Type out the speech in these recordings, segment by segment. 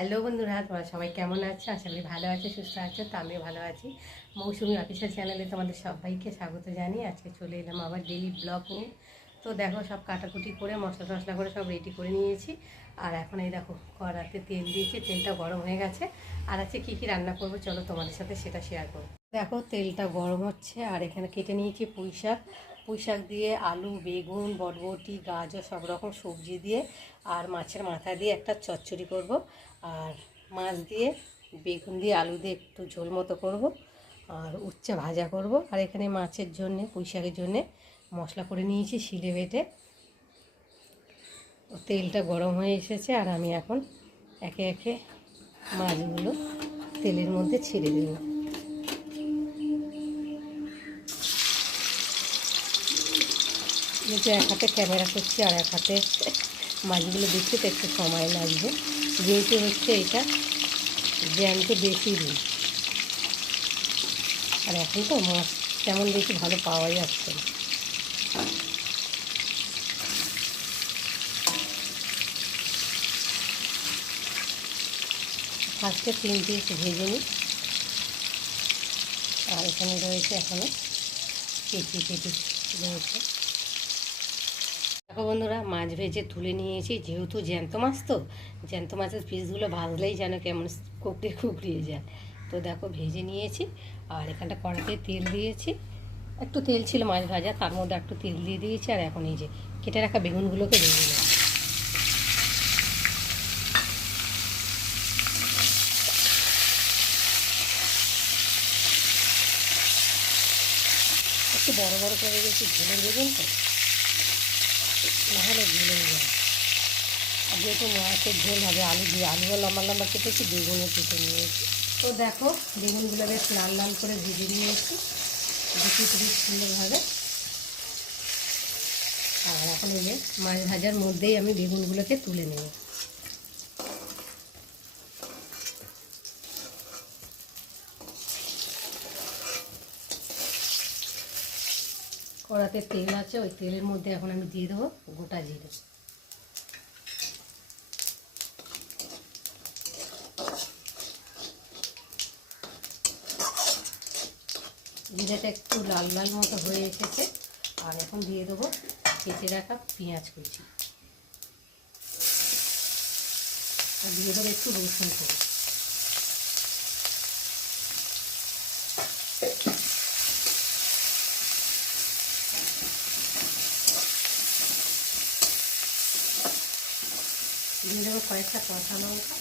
Hello বন্ধুরা, তোমরা সবাই কেমন আছো? আশা করি ভালো আছো, সুস্থ আছো। তো আমিও ভালো আছি। মৌসুমি অফিসিয়াল চ্যানেলে তোমাদের সবাইকে স্বাগত জানিয়ে আজকে চলে এলাম আবার ডেইলি ব্লগ নিয়ে। তো দেখো, সব কাটাকুটি করে মশলা টশলা করে সব রেডি করে নিয়েছি। আর এখন এই দেখো কড়াতে তেল দিয়েছি, তেলটা গরম হয়ে গেছে। আর আছে কী কী রান্না করবো, চলো তোমাদের সাথে সেটা শেয়ার করবো। দেখো তেলটা গরম হচ্ছে, আর এখানে কেটে নিয়েছি পুঁই শাক। পুঁই শাক দিয়ে আলু, বেগুন, বরবটি, গাজর সব রকম সবজি দিয়ে আর মাছের মাথা দিয়ে একটা চচ্চড়ি করব। আর মাছ দিয়ে, বেগুন দিয়ে, আলু দিয়ে একটু ঝোল মতো করব। আর উচ্ছে ভাজা করব। আর এখানে মাছের জন্যে, পুঁই শাকের জন্যে মশলা করে নিয়েছি শিলে বেটে। তেলটা গরম হয়ে এসেছে, আর আমি এখন একে একে মাছগুলো তেলের মধ্যে ছেড়ে দেব। যেহেতু এক হাতে ক্যামেরা করছি আর এক হাতে মাছগুলো দেখতে তো একটু সময় লাগবে, যেহেতু হচ্ছে এটা জ্যান্ত দেশি রুই। আর এখন তো মাছ তেমন বেশি ভালো পাওয়া যাচ্ছে না। ফার্স্টে 3 পিস ভেজে নিই। আর এখানে রয়েছে এখনও পেটি রয়েছে। দেখো বন্ধুরা, মাছ ভেজে তুলে নিয়েছি। যেহেতু জ্যান্ত মাছ, তো জ্যান্ত মাছের পিসগুলো ভাজলেই যেন কেমন কুকড়িয়ে যায়। তো দেখো ভেজে নিয়েছি। আর এখানটা কড়াতে তেল দিয়েছি, একটু তেল ছিল মাছ ভাজা, তার মধ্যে একটু তেল দিয়ে দিয়েছি। আর এখন এই যে কেটে রাখা বেগুনগুলোকে ভেজে নেব। একটু বড় বড় করে গেছি, ঝোলের বেগুন তো, নাহলে ঝুলে যায়। আর যেহেতু মাছের ঝোল হবে আলু দিয়ে, আলুও লম্বা লম্বা কেটেছি, বেগুনও কেটে নিয়েছি। তো দেখো বেগুনগুলো বেশ লাল লাল করে ভেজে নিয়েছি, দেখি খুবই সুন্দরভাবে। আর এখন এই যে মাছ ভাজার মধ্যেই আমি বেগুনগুলোকে তুলে নেব। কড়াতে তেল আছে, ওই তেলের মধ্যে এখন আমি দিয়ে দেবো গোটা জিরে। জিরেটা একটু লাল লাল মতো হয়ে এসেছে। আর এখন দিয়ে দেবো কেটে রাখা পেঁয়াজ কুচি। আর দিয়ে দেবো একটু রসুন করে। দিয়ে দেবো কয়েকটা কাঁচা লঙ্কা।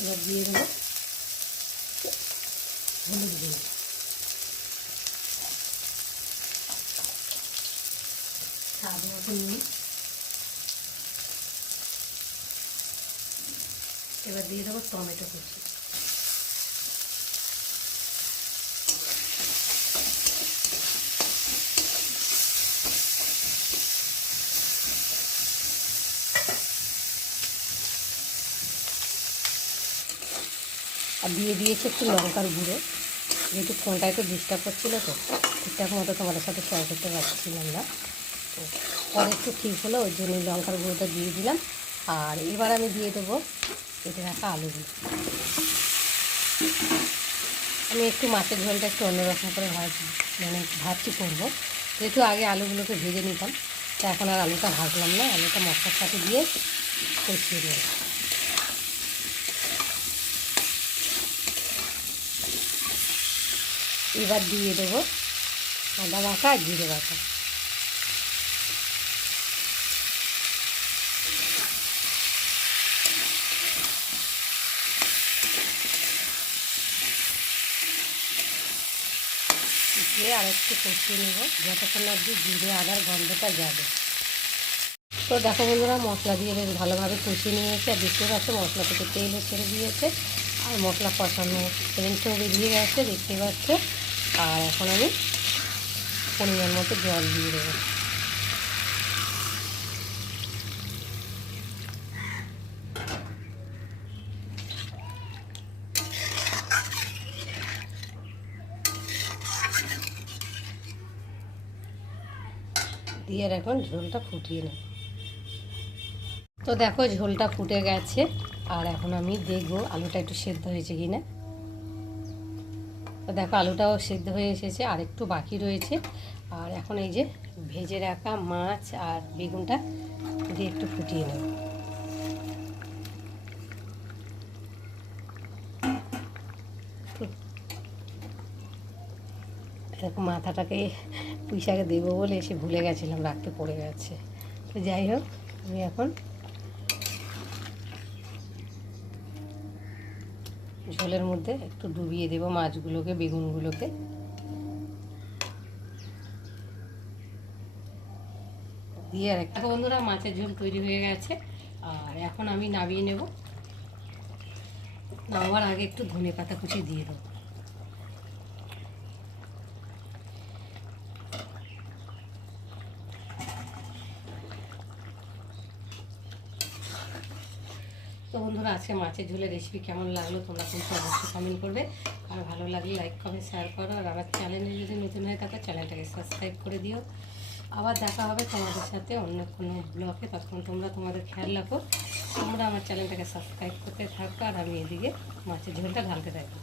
এবার দিয়ে দেবো হলুদ গুঁড়ো, স্বাদ মতো নুন। এবার দিয়ে দেবো টমেটো কুচি। আর দিয়ে দিয়েছি একটু লঙ্কার গুঁড়ো, যেহেতু ফোনটা একটু ডিস্টার্ব করছিলো, তো ঠিকঠাক মতো তোমাদের সাথে শেয়ার করতে পারছিলাম না। তো পরে একটু ঠিক হলো, ওই জন্য লঙ্কার গুঁড়োটা দিয়ে দিলাম। আর এবার আমি দিয়ে দেবো কেটে রাখা আলুগুলো। আমি একটু মাছের ঝোলটা একটু অন্যরকম করে ভাবছি করবো। যেহেতু আগে আলুগুলোকে ভেজে নিতাম, তো এখন আর আলুটা ভাজলাম না, আলুটা মশলার সাথে দিয়ে কষিয়ে নেব। এবার দিয়ে দেবো আদা বাটা আর জিরে বাটা। দিয়ে আর একটু কষিয়ে নেব, যতক্ষণ অবধি জিরে আদার গন্ধটা যাবে। তো দেখো বন্ধুরা, মশলা দিয়ে বেশ ভালোভাবে কষিয়ে নিয়েছে। আর দেখতে পাচ্ছ মশলা থেকে তেলও ছেড়ে দিয়েছে, আর মশলা কষানো সেন্টও বেরিয়ে গেছে, দেখতে পাচ্ছ। আর এখন আমি পরিমাণ মতো জল দিয়ে দেবো। দিয়ে আর এখন ঝোলটা ফুটিয়ে নেব। তো দেখো ঝোলটা ফুটে গেছে, আর এখন আমি দেখবো আলুটা একটু সেদ্ধ হয়েছে কি না। তো দেখো আলুটাও সেদ্ধ হয়ে এসেছে, আর একটু বাকি রয়েছে। আর এখন এই যে ভেজে রাখা মাছ আর বেগুনটা দিয়ে একটু ফুটিয়ে নেব। দেখো মাথাটাকে পুঁই শাকে দেবো বলে এসে ভুলে গেছিলাম, রাখতে পড়ে গেছে। তো যাই হোক, আমি এখন ঝোলের মধ্যে একটু ডুবিয়ে দেবো মাছগুলোকে, বেগুনগুলোকে। দিয়ে আর একটা বন্ধুরা মাছের ঝোল তৈরি হয়ে গেছে, আর এখন আমি নামিয়ে নেব। নামাবার আগে একটু ধনে পাতা কুচি দিয়ে দেবো। তো বন্ধুরা আজকে মাছের ঝোলের রেসিপি কেমন লাগলো তোমরা কিন্তু অবশ্যই কমেন্ট করবে, আর ভালো লাগলে লাইক কমেন্ট শেয়ার করো, আর আমার চ্যানেলে যদি নতুন হয়ে থাকো চ্যানেলটাকে সাবস্ক্রাইব করে দিও। আবার দেখা হবে তোমাদের সাথে অন্য কোনো ব্লগে, তখন তোমরা তোমাদের খেয়াল রাখো, তোমরা আমার চ্যানেলটাকে সাবস্ক্রাইব করতে থাকো, আর আমি এদিকে মাছের ঝোলটা ঢালতে থাকি।